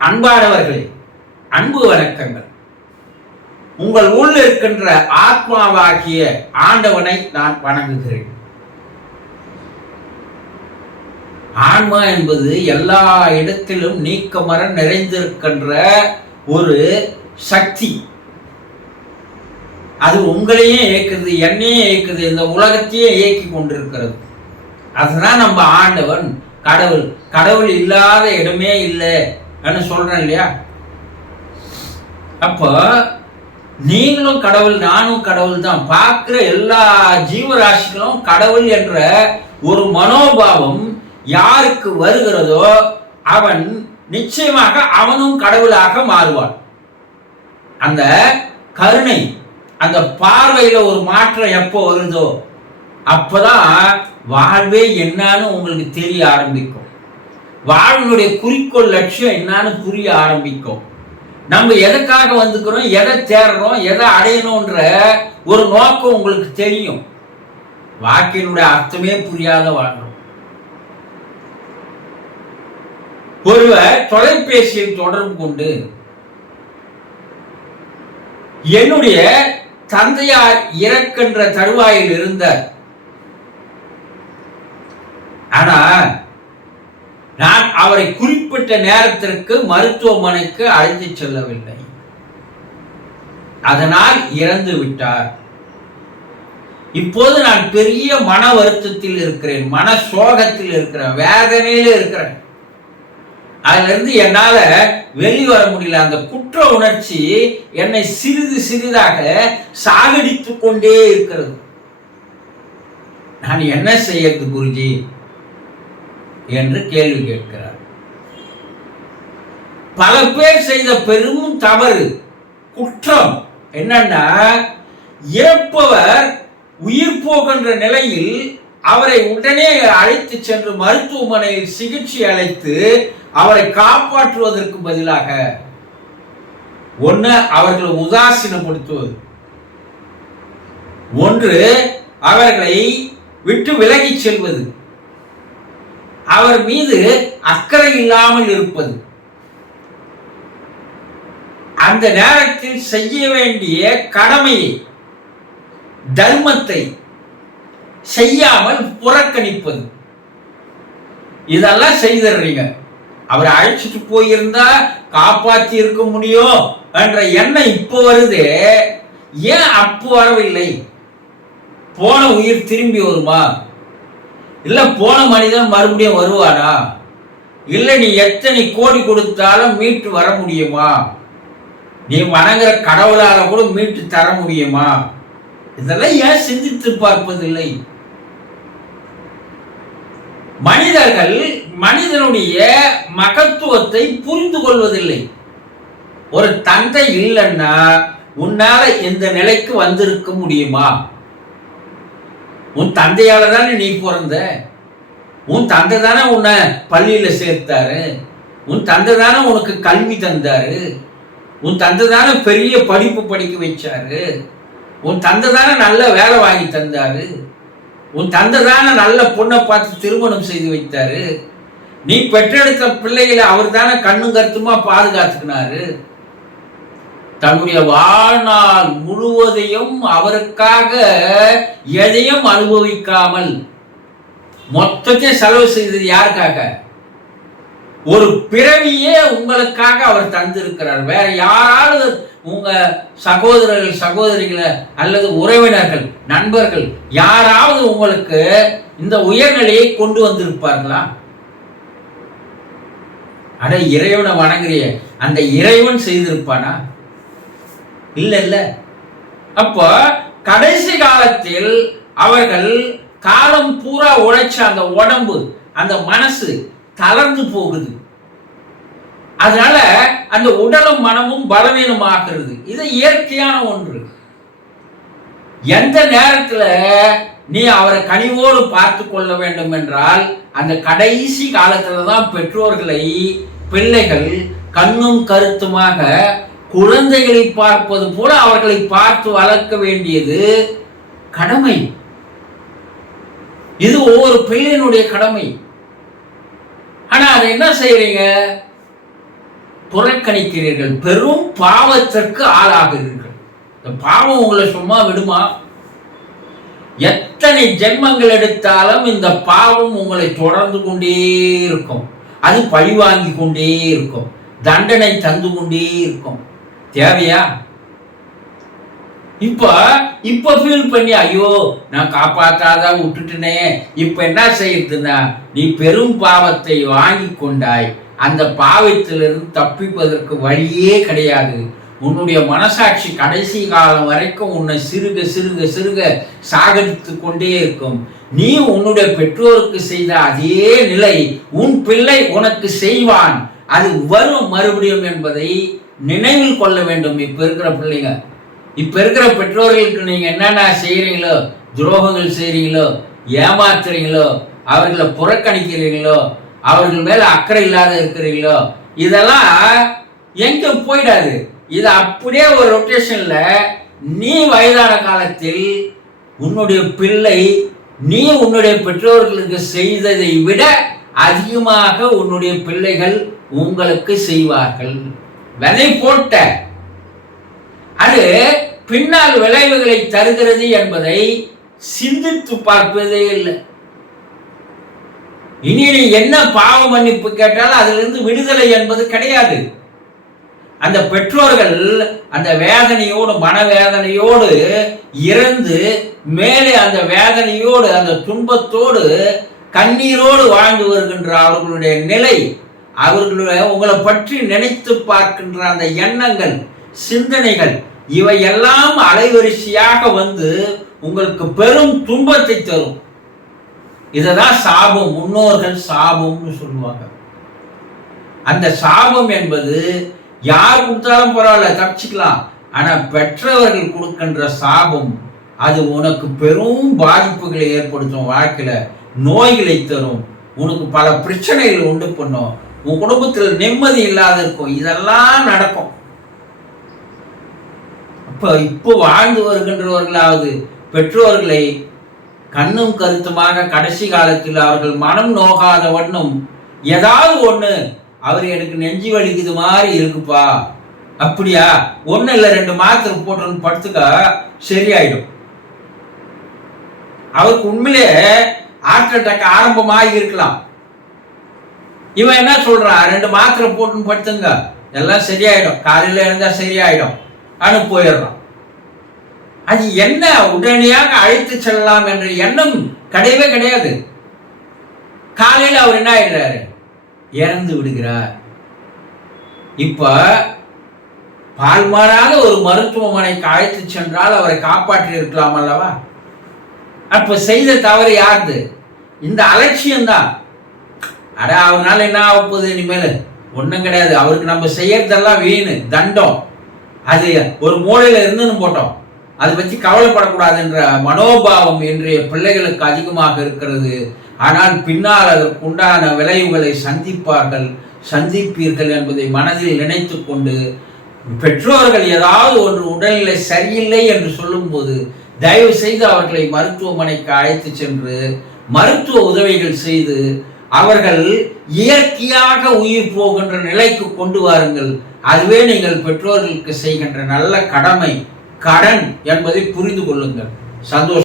அன்பானவர்களே, அன்பு வணக்கங்கள். உங்கள் உள் இருக்கின்ற ஆத்மாவாகிய ஆண்டவனை நான் வணங்குகிறேன். ஆன்மா என்பது எல்லா இடத்திலும் நீக்கமர நிறைந்திருக்கின்ற ஒரு சக்தி. அது உங்களையே இயக்குது, என்னையே இயக்குது, இந்த உலகத்தையே இயக்கி கொண்டிருக்கிறது. அதுதான் நம்ம ஆண்டவன், கடவுள். கடவுள் இல்லாத இடமே இல்லை சொல்றேன் இல்லையா? அப்போ நீங்களும் கடவுள், நானும் கடவுள் தான். பார்க்கிற எல்லா ஜீவராசிகளும் கடவுள் என்ற ஒரு மனோபாவம் யாருக்கு வருகிறதோ அவன் நிச்சயமாக அவனும் கடவுளாக மாறுவான். அந்த கருணை, அந்த பார்வையில ஒரு மாற்றம் எப்போ வருதோ அப்பதான் வாழ்வே என்னன்னு உங்களுக்கு தெரிய ஆரம்பிக்கும். வாழ்வுடைய குறிக்கோள், லட்சியம் என்னன்னு புரிய ஆரம்பிக்கும். நம்ம எதுக்காக வந்துக்கிறோம், எதை தேடுறோம், எதை அடையணும்ன்ற ஒரு நோக்கம் உங்களுக்கு தெரியும். வாழ்க்கையினுடைய அர்த்தமே புரியாத வாழ்றோம். ஒருவர் தொலைபேசியில் தொடர்பு கொண்டு, என்னுடைய தந்தையார் இறக்கின்ற தருவாயில் இருந்தார், ஆனா நான் அவரை குறிப்பிட்ட நேரத்திற்கு மருத்துவமனைக்கு அழைத்து செல்லவில்லை, அதனால் இறந்து விட்டார். இப்போது நான் பெரிய மன வருத்தத்தில் இருக்கிறேன், மன சோகத்தில் இருக்கிறேன், வேதனையில இருக்கிறேன். அதுல இருந்து என்னால வெளிவர முடியல. அந்த குற்ற உணர்ச்சி என்னை சிறிது சிறிதாக சாகடித்துக் கொண்டே இருக்கிறது. நான் என்ன செய்யறது குருஜி என்று கேள்வி கேட்கிறார். பல பேர் செய்த பெரும் தவறு, குற்றம் என்னன்னா, இறப்பவர் உயிர் போகின்ற நிலையில் அவரை உடனே அழைத்து சென்று மருத்துவமனையில் சிகிச்சை அளித்து அவரை காப்பாற்றுவதற்கு பதிலாக ஒன்று அவர்களை உதாசீனப்படுத்துவது, ஒன்று அவர்களை விட்டு விலகி செல்வது, அவர் மீது அக்கறை இல்லாமல் இருப்பது, அந்த நேரத்தில் செய்ய வேண்டிய கடமையை, தர்மத்தை செய்யாமல் புறக்கணிப்பது, இதெல்லாம் செய்திடுறீங்க. அவரை அழைச்சிட்டு போயிருந்தா காப்பாற்றி இருக்க முடியும் என்ற எண்ணம் இப்போ வருது. ஏன் அப்போ வரவில்லை? போன உயிர் திரும்பி வருமா? இல்ல போன மனிதன் மறுபடியும் வருவானா? இல்ல நீ எத்தனை கோடி கொடுத்தாலும் மீட்டு வர முடியுமா? நீ வணங்குற கடவுளால கூட மீட்டு தர முடியுமா? இதெல்லாம் ஏன் சிந்தித்து பார்ப்பதில்லை? மனிதர்கள் மனிதனுடைய மகத்துவத்தை புரிந்து கொள்வதில்லை. ஒரு தந்தை இல்லைன்னா உன்னால இந்த நிலைக்கு வந்திருக்க முடியுமா? உன் தந்தையால தானே நீ பிறந்த. உன் தந்தை தானே உன்னை பள்ளியில சேர்த்தாரு. உன் தந்தை தானே உனக்கு கல்வி தந்தாரு. உன் தந்தை தானே பெரிய படிப்பு படிக்க வச்சாரு. உன் தந்தை தானே நல்ல வேலை வாங்கி தந்தாரு. உன் தந்தை தானே நல்ல பொண்ணை பார்த்து திருமணம் செய்து வைத்தாரு. நீ பெற்றெடுத்த பிள்ளைகளை அவர் தானே கண்ணும் கருத்துமா பாதுகாத்துக்கினாரு. தன்னுடைய வாழ்நாள் முழுவதையும் அவருக்காக எதையும் அனுபவிக்காமல் மொத்தத்தை செலவு செய்தது யாருக்காக? ஒரு பிறவியே உங்களுக்காக அவர் தந்திருக்கிறார். வேற யாராவது உங்க சகோதரர்கள், சகோதரிகளை அல்லது உறவினர்கள், நண்பர்கள் யாராவது உங்களுக்கு இந்த உயர்நிலையை கொண்டு வந்திருப்பார்களா? அட, இறைவனை வணங்குறிய அந்த இறைவன் செய்திருப்பானா? இல்ல இல்ல. அப்போ கடைசி காலத்தில் அவர்கள் காலம் பூரா உழைச்ச அந்த உடம்பு, அந்த மனசு தளர்ந்து போகுது. அதனால அந்த உடலும் மனமும் பலவீனமாகிறது. இது இயற்கையான ஒன்று. எந்த நேரத்துல நீ அவரை கனிவோடு பார்த்து கொள்ள வேண்டும் என்றால் அந்த கடைசி காலத்துல தான் பெற்றோர்களை பிள்ளைகள் கண்ணும் கருத்துமாக குழந்தைகளை பார்ப்பது போல அவர்களை பார்த்து வளர்க்க வேண்டியது கடமை. இது ஒவ்வொரு பிள்ளையினுடைய கடமை. ஆனா அதை என்ன செய்யறீங்க? புறக்கணிக்கிறீர்கள், பெரும் பாவத்திற்கு ஆளாகிறீர்கள். இந்த பாவம் உங்களை சும்மா விடுமா? எத்தனை ஜென்மங்கள் எடுத்தாலும் இந்த பாவம் உங்களை தொடர்ந்து கொண்டே இருக்கும். அது பழிவாங்கி கொண்டே இருக்கும், தண்டனை தந்து கொண்டே இருக்கும். தேவையா? இப்ப ஃபீல் பண்ணி ஐயோ நான் காப்பாற்றாதான் விட்டுட்டேனே, இப்ப என்ன செய்யறதுன்னா நீ பெரும் பாவத்தை வாங்கி கொண்டாய். அந்த பாவத்திலிருந்து தப்பிப்பதற்கு வழியே கிடையாது. உன்னுடைய மனசாட்சி கடைசி காலம் வரைக்கும் உன்னை சிறுக சிறுக சிறுக சாகடித்து கொண்டே இருக்கும். நீ உன்னுடைய பெற்றோருக்கு செய்த அதே நிலை உன் பிள்ளை உனக்கு செய்வான். அது வரும் மறுபடியும் என்பதை நினைவில் கொள்ள வேண்டும். இப்ப இருக்கிற பிள்ளைங்க, இப்ப இருக்கிற பெற்றோர்களுக்கு நீங்க என்னென்ன செய்யறீங்களோ, துரோகங்கள் செய்றீங்களோ, ஏமாத்துறீங்களோ, அவர்களை புறக்கணிக்கிறீங்களோ, அவர்கள் மேல அக்கறை இல்லாத இருக்கிறீங்களோ, இதெல்லாம் எங்க போயிடாது. இது அப்படியே ஒரு ரொட்டேஷன்ல நீ வயதான காலத்தில் உன்னுடைய பிள்ளை நீ உன்னுடைய பெற்றோர்களுக்கு செய்ததை விட அதிகமாக உன்னுடைய பிள்ளைகள் உங்களுக்கு செய்வார்கள். விதை போட்ட அது பின்னால் விளைவுகளை தருகிறது என்பதை சிந்தித்து பார்ப்பதே இல்லை. இனி நீ என்ன பாவ மன்னிப்பு கேட்டாலும் அதிலிருந்து விடுதலை என்பது கிடையாது. அந்த பெற்றோர்கள் அந்த வேதனையோடு மனவேதனையோடு இறந்து மேலே அந்த வேதனையோடு அந்த துன்பத்தோடு கண்ணீரோடு வாழ்ந்து வருகின்ற அவர்களுடைய நிலை, அவர்களுடைய உங்களை பற்றி நினைத்து பார்க்கின்ற அந்த எண்ணங்கள், சிந்தனைகள், இவையெல்லாம் அலைவரிசையாக வந்து உங்களுக்கு பெரும் துன்பத்தை தரும். இததான் சாபம், முன்னோர்கள் சாபம்னு சொல்லுவாங்க. அந்த சாபம் என்பது யார் கொடுத்தாலும் பரவாயில்ல, தப்பிச்சுக்கலாம். ஆனா பெற்றவர்கள் கொடுக்கின்ற சாபம் அது உனக்கு பெரும் பாதிப்புகளை ஏற்படுத்தும். வாழ்க்கையில நோய்களை தரும், உனக்கு பல பிரச்சனைகள் உண்டு பண்ணும், உன் குடும்பத்தில் நிம்மதி இல்லாத இருக்கும். இதெல்லாம் நடக்கும். இப்போ வாழ்ந்து வருகின்றவர்களாவது பெற்றோர்களை கண்ணும் கருத்துமாக கடைசி காலத்தில் அவர்கள் மனம் நோகாத வண்ணம் ஏதாவது ஒண்ணு, அவர் எனக்கு நெஞ்சு வலிக்குது மாதிரி இருக்குப்பா, அப்படியா, ஒண்ணு இல்ல 2 மாத்திரை போட்டு படுத்துக்க சரியாயிடும். அவருக்கு உண்மையிலே ஹார்ட் அட்டாக் ஆரம்பமாக இருக்கலாம். இவன் என்ன சொல்றான், 2 மாத்திரை போட்டு படுத்துங்க எல்லாம் சரியாயிடும், காலையில இருந்தா சரியாயிடும் அனு போயிடுறான். அது என்ன உடனடியாக அழைத்து செல்லலாம் என்ற எண்ணம் கிடையவே கிடையாது. காலையில் அவர் என்ன ஆயிடுறாரு, இறந்து விடுகிறார். இப்ப பால்மாறாத ஒரு மருத்துவமனைக்கு அழைத்து சென்றால் அவரை காப்பாற்றி இருக்கலாம் அல்லவா? அப்ப செய்த தவறு யாருது? இந்த அலட்சியம்தான். அட அவனால என்ன ஆக போகுது, இனிமேல் ஒண்ணும் கிடையாது, அவருக்கு நம்ம செய்யறதெல்லாம் வீணு தண்டம், அது ஒரு மூலையில இருந்துன்னு போட்டோம், அதை பற்றி கவலைப்படக்கூடாது என்ற மனோபாவம் இன்றைய பிள்ளைகளுக்கு அதிகமாக இருக்கிறது. ஆனால் பின்னால் அதற்கு உண்டான விளைவுகளை சந்திப்பீர்கள் என்பதை மனதில் நினைத்து கொண்டு பெற்றோர்கள் ஏதாவது ஒன்று உடல்நிலை சரியில்லை என்று சொல்லும்போது தயவு செய்து அவர்களை மருத்துவமனைக்கு அழைத்து சென்று மருத்துவ உதவிகள் செய்து அவர்கள் இயற்கையாக உயிர் போகின்ற நிலைக்கு கொண்டு வாருங்கள். அதுவே நீங்கள் பெற்றோர்களுக்கு செய்கின்ற நல்ல கடமை, கடன் என்பதை புரிந்து கொள்ளுங்கள். சந்தோஷம்.